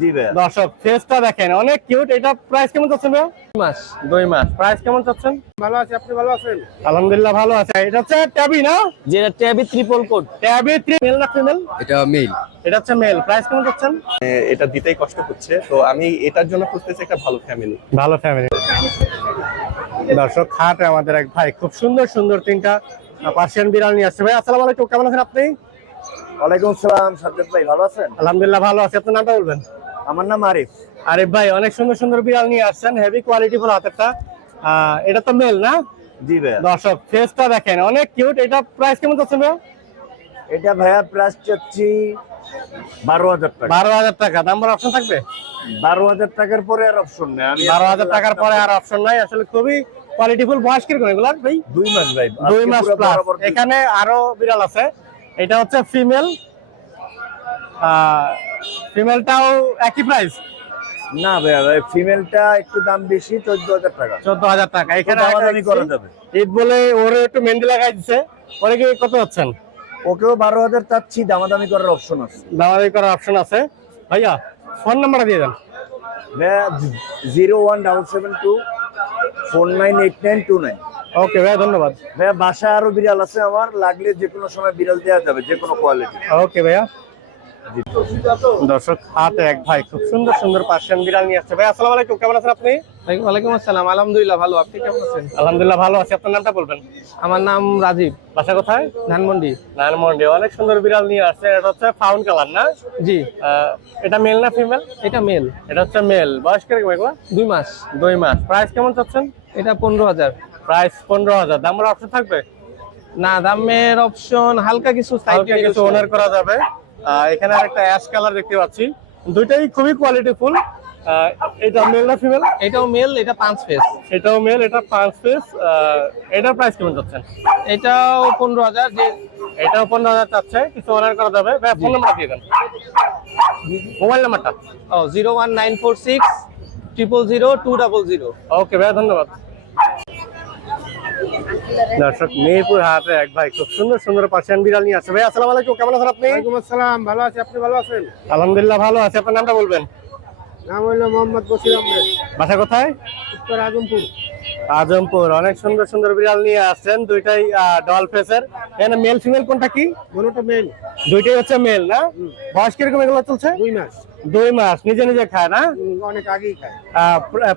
জি ভাইয়া। দর্শক ফেসটা দেখেন অনেক কিউট এটা প্রাইস কেমন চাচ্ছেন ভাইয়া? মাস। দুই মাস। প্রাইস কেমন চাচ্ছেন? ভালো আছে আপনি ভালো আছেন? আলহামদুলিল্লাহ ভালো আছে। এটা হচ্ছে ট্যাবি না? যেটা tabby triple code tabby male না ফিমেল এটা মেল এটা হচ্ছে মেল প্রাইস কেমন চাচ্ছেন? এটা দিতেই কষ্ট হচ্ছে। তো আমি এটার জন্য খুঁজতেছি একটা ভালো ফ্যামিলি ভালো ফ্যামিলি দর্শক খাটে আমাদের এক ভাই। খুব সুন্দর সুন্দর তিনটা পার্সিয়ান বিড়াল নিয়ে আসছে। ভাই আসসালামু আলাইকুম। কেমন আছেন আপনি? ওয়ালাইকুম সালাম সাজ্জাদ ভাই ভালো আছেন? আলহামদুলিল্লাহ ভালো আছি। আপনার নামটা বলবেন? আমার নাম আরিফ। আরে ভাই অনেক সুন্দর সুন্দর বিড়াল নিয়ে আসছেন হেভি কোয়ালিটি ফুল হাতেরটা। এটা তো মেল না? জি ভাইয়া। দর্শক ফেসটা দেখেন অনেক কিউট এটা প্রাইস কেমন চাচ্ছেন ভাই এটা ভাইয়া প্রাইস চাচ্ছি বারো হাজার টাকা। বারো হাজার টাকা। নাম্বার অপশন থাকবে? বারো হাজার টাকার পরে আর অপশন নেই। বারো হাজার টাকার পরে আর অপশন নাই। আসলে খুবই কোয়ালিটি ফুল। বয়স কীরকম এগুলো ভাই? দুই মাস ভাই। দুই মাস প্লাস এখানে আরও বিড়াল আছে। এটা হচ্ছে ফিমেল ফিমেলটাও একই প্রাইস না ভাইয়া ভাই ফিমেলটা একটু দাম বেশি চোদ্দ হাজার টাকা। চোদ্দ হাজার টাকা। এখানে দামাদামি করা যাবে। ঈদ বলে ওরে একটু মেহেন্দি লাগাই দিচ্ছে ওরে কি কত হচ্ছেন ওকেও বারো হাজার চাচ্ছি দামাদামি করার অপশন আছে। দামাদামি করার অপশন আছে। ভাইয়া ফোন নাম্বারটা দিয়ে দেন। Zero one double seven two four nine eight nine two nine. Okay ভাইয়া ধন্যবাদ। ভাইয়া বাসায় আরও বিড়াল আছে আমার লাগলে যে কোনো সময় বিড়াল দেওয়া যাবে যে কোনো কোয়ালিটি ওকে ভাইয়া। দর্শক হাতে এক ভাই খুব সুন্দর সুন্দর পার্সিয়ান বিড়াল নিয়ে আসছে। ভাই আসসালামু আলাইকুম কেমন আছেন আপনি? ওয়ালাইকুম আসসালাম। আলহামদুলিল্লাহ ভালো। আপনি কেমন আছেন? আলহামদুলিল্লাহ ভালো আছি। আপনার নামটা বলবেন? আমার নাম রাজীব। বাসা কোথায়? ধানমন্ডি। নারায়ণমন্ডি অনেক সুন্দর বিড়াল নিয়ে আসছে। এটা হচ্ছে ফাউন কালার না? জি। এটা মেল না ফিমেল এটা মেল এটা হচ্ছে মেল বয়স কীরকম এগুলো? দুই মাস। দুই মাস। প্রাইস কেমন চাচ্ছেন? এটা পনেরো হাজার। প্রাইস পনেরো হাজার। দামের অপশন থাকবে? না দামের অপশন হালকা কিছু হালকা কিছু। ওনার করা যাবে। এখানে আরেকটা অ্যাশ কালার দেখতে পাচ্ছি। দুইটাই খুবই কোয়ালিটি ফুল এটা মেল না ফিমেল এটাও মেল এটা পাঁচ ফেস এটাও মেল এটা পাঁচ পিস এটার প্রাইস কেমন চাচ্ছেন? এটাও পনেরো হাজার যে এটাও পনেরো হাজার চাচ্ছে কিছু অর্ডার করা যাবে। ভাই ফোন নাম্বার দিয়ে দেন। মোবাইল নাম্বারটা ও zero one nine four six triple zero two double zero okay ভাই ধন্যবাদ। দর্শক মেহেরপুর হাটে এক ভাই খুব সুন্দর সুন্দর পার্সিয়ান বিড়াল নিয়ে আসছে। ভাই আসসালামু আলাইকুম কেমন আছেন আপনি? ওয়ালাইকুম আসসালাম ভালো আছি আপনি ভালো আছেন? আলহামদুলিল্লাহ ভালো আছে। আপনার নামটা বলবেন? নাম হইল মোহাম্মদ বসির আহমেদ। বাসা কোথায়? উত্তর আজমপুর আজমপুর অনেক সুন্দর সুন্দর বিড়াল নিয়ে আসছেন দুইটাই ডল ফেসের। এখানে মেল ফিমেল কোনটা কি? দুটোটা মেল। দুইটাই হচ্ছে মেল না? বয়স কীরকম এগুলো চলছে? দুই মাস। দুই মাস। নিজে নিজে খায় না? অনেক আগেই খায়।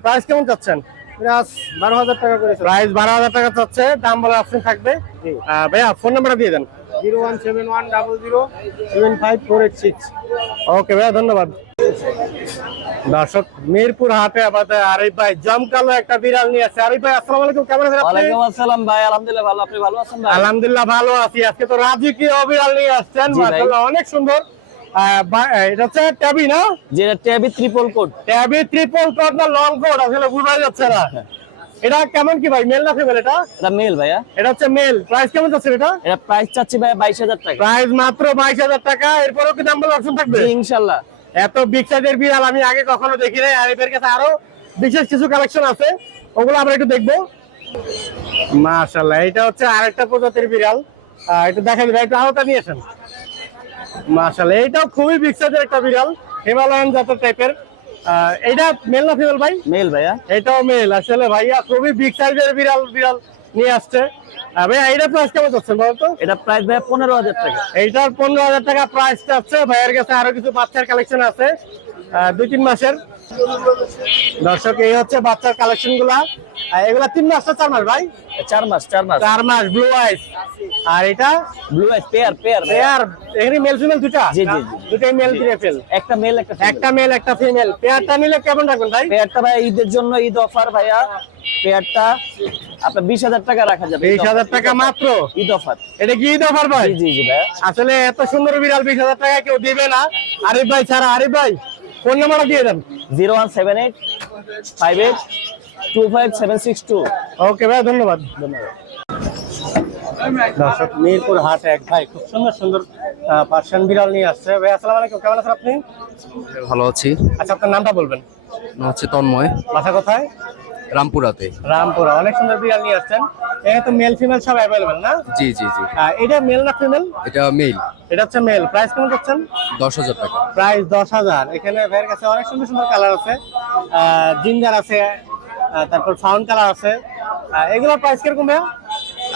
প্রাইস কেমন চাচ্ছেন? বারো হাজার টাকা করে প্রাইস বারো হাজার টাকা চাচ্ছে দাম থাকবে। ভাইয়া ফোন নাম্বারটা দিয়ে দেন। Zero one seven one double zero seven five four eight six. Okay ভাইয়া ধন্যবাদ। দর্শক মিরপুর হাটে আমাদের আরিফ ভাই জমকালো একটা বিড়াল নিয়ে আসছে। আরিফ ভাই আসসালামু আলাইকুম কেমন আছেন আপনি? ওয়ালাইকুম আসসালাম ভাই আলহামদুলিল্লাহ ভালো। আপনি ভালো আছেন ভাই? আলহামদুলিল্লাহ ভালো আছি। আজকে তো রাজকীয় বিড়াল নিয়ে আসছেন মাশাআল্লাহ অনেক সুন্দর। এটা হচ্ছে ট্যাবি না? যেটা tabby triple code tabby triple code না লং কোড আসলে বোঝা যাচ্ছে না। এটা কেমন কি ভাই? মেল না ফিমেল এটা? এটা মেল ভাইয়া। এটা হচ্ছে মেল প্রাইস কেমন যাচ্ছে এটা? এটা প্রাইস চাচ্ছি ভাই বাইশ হাজার টাকা। প্রাইস মাত্র বাইশ হাজার টাকা। এরপরেও কি দাম বলার অপশন থাকবে এত বিগ সাইজের বিড়াল আমি আগে কখনো দেখি নাই। আরিফের কাছে আরও বিশেষ কিছু কালেকশন আছে। ওগুলো আমরা একটু দেখব। মাশাল্লাহ এটা হচ্ছে আরেকটা প্রজাতির বিড়াল। একটু দেখা দিবে একটু আহতা নিয়েছেন মাশাল্লাহ এইটাও খুবই বিগ সাইজের একটা বিড়াল হিমালয়ান জাতের টাইপের এটা মেল না ফিমেল ভাই? মেল ভাইয়া। এটাও মেল আসলে ভাইয়া খুবই বিগ সাইজের বিড়াল বিড়াল নিয়ে আসছে। ভাইয়া এটা প্রাইস কেমন বলতো এটা প্রাইস ভাইয়া পনেরো হাজার টাকা। এইটার পনেরো হাজার টাকা প্রাইস ভাইয়ের কাছে আরও কিছু বাচ্চার কালেকশন আছে দুই তিন মাসের। দর্শক এই হচ্ছে বাচ্চার কালেকশনগুলা। এগুলা তিন মাস না চার মাস ভাই? চার মাস চার মাস। চার মাস ব্লু আইস আর এটা? Blue eyes pair pair pair এখানে মেল ফিমেল দুটা জি, জি। দুটাই মেল ফিমেল একটা মেল একটা একটা মেল একটা ফিমেল পেয়ারটা নিলে কেমন রাখবেন ভাই? পেয়ারটা ভাই ঈদের জন্য ঈদ অফার ভাইয়া। পেয়ারটা আপনার বিশ হাজার টাকা রাখা যাবে। বিশ হাজার টাকা মাত্র? ঈদ অফার এটা কি ঈদ অফার ভাই? জি জি ভাইয়া। আসলে এত সুন্দর বিড়াল বিশ হাজার টাকা কেউ দিবে না। আরিফ ভাই ছাড়া আরিফ ভাই। ফোন নাম্বারটা দিয়ে দেন। Zero one seven eight five eight two five seven six two. Okay ভাই ধন্যবাদ। ধন্যবাদ। দর্শক মিরপুর হাট এক। ভাই খুব সুন্দর সুন্দর পার্সিয়ান বিড়াল নিয়ে আসছে। ভাই আসসালামু আলাইকুম কেমন আছেন আপনি? ভালো আছি। আচ্ছা আপনার নামটা বলবেন। নাম হচ্ছে তন্ময়। বাসা কোথায়? রামপুরাতে। রামপুরা অনেক সুন্দর বিড়াল নিয়ে আসছেন। এখানে তো মেল ফিমেল সব অ্যাভেলেবেল না? জি জি জি। এটা মেল না ফিমেল এটা মেইল এটা হচ্ছে মেল প্রাইস কেমন যাচ্ছেন? দশ হাজার টাকা। প্রাইস দশ হাজার। এখানে ভাইয়ের কাছে অনেক সুন্দর সুন্দর কালার আছে। জিঞ্জার আছে তারপর ফাউন্ড কালার আছে। এগুলোর প্রাইস কীরকম ভাইয়া?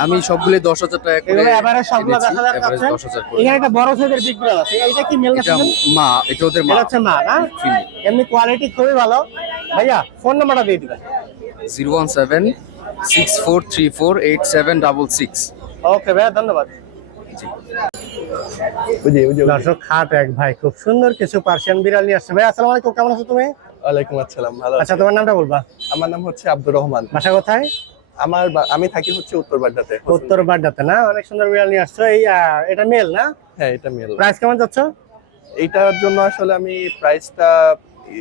আমি সবগুলো দশ হাজার টাকা করে এভারেজ সবগুলো দশ হাজার এখানে একটা বড় সাইজের বিগ বিড়াল আছে। এটা কি মেল না ফিমেল মা এটা ওদের মা। এটা হচ্ছে মা না? এমনি কোয়ালিটি খুবই ভালো। ভাইয়া ফোন নাম্বারটা দিয়ে দিবেন। Zero one seven six four three four eight seven double six. Okay ভাইয়া ধন্যবাদ। দর্শক খাট এক ভাই খুব সুন্দর কিছু পার্সিয়ান বিড়াল নিয়ে আসছে। ভাই আসসালামু আলাইকুম কেমন আছো তুমি? ওয়ালাইকুম আসসালাম ভালো আচ্ছা তোমার নামটা বলবা? আমার নাম হচ্ছে আব্দুর রহমান। বাসা কোথায়? আমার আমি থাকি হচ্ছে উত্তর বাড্ডাতে। উত্তর বাড্ডাতে না? অনেক সুন্দর বিড়াল নিয়ে আসছো। এই এটা মেল না? হ্যাঁ এটা মেল প্রাইস কেমন যাচ্ছ? এইটার জন্য আসলে আমি প্রাইসটা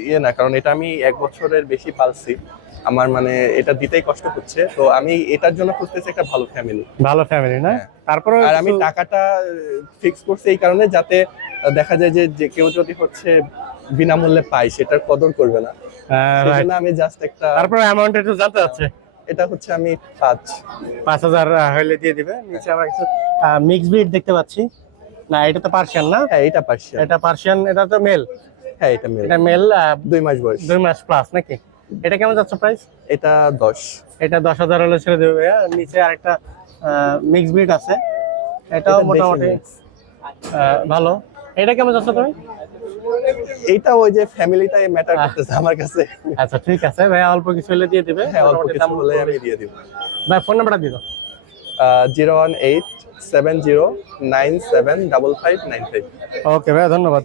ইয়ে না কারণ এটা আমি এক বছরের বেশি পালছি। আমার মানে এটা দিতেই কষ্ট হচ্ছে। তো আমি এটার জন্য খুঁজতেছি একটা ভালো ফ্যামিলি ভালো ফ্যামিলি না? হ্যাঁ। তারপরে আর আমি টাকাটা ফিক্স করছি এই কারণে যাতে দেখা যায় যে যে কেউ যদি হচ্ছে বিনামূল্যে পাই সেটার কদর করবে না। সেই জন্য আমি জাস্ট একটা তারপরে অ্যামাউন্ট একটু জানতে চাচ্ছে। এটা হচ্ছে আমি পাঁচ। পাঁচ হাজার হইলে দিয়ে দিবে। নিচে আবার কিছু মিক্স ব্রিড দেখতে পাচ্ছি। না এটা তো পার্সিয়ান না? হ্যাঁ এটা পার্সিয়ান এটা পার্সিয়ান এটা তো মেল হ্যাঁ এটা মেল এটা মেল দুই মাস বয়স। দুই মাস প্লাস নাকি? এটা কেমন যাচ্ছে প্রাইস এটা দশ। এটা দশ হাজার হলে ছেড়ে দেবে ভাইয়া। নিচে আরেকটা মিক্স ব্রিড আছে। এটাও মোটামুটি ভালো। এটা কেমন যাচ্ছে তুমি এইটা ওই যে ফ্যামিলিটাই ম্যাটার করতেছে আমার কাছে। আচ্ছা ঠিক আছে। ভাই অল্প কিছু হলে দিয়ে দিবে। হ্যাঁ অল্প কিছু দাম হলে আমি দিয়ে দিব। ভাই ফোন নাম্বারটা দিও। Zero one eight seven zero nine seven double five nine five. Okay ভাই ধন্যবাদ।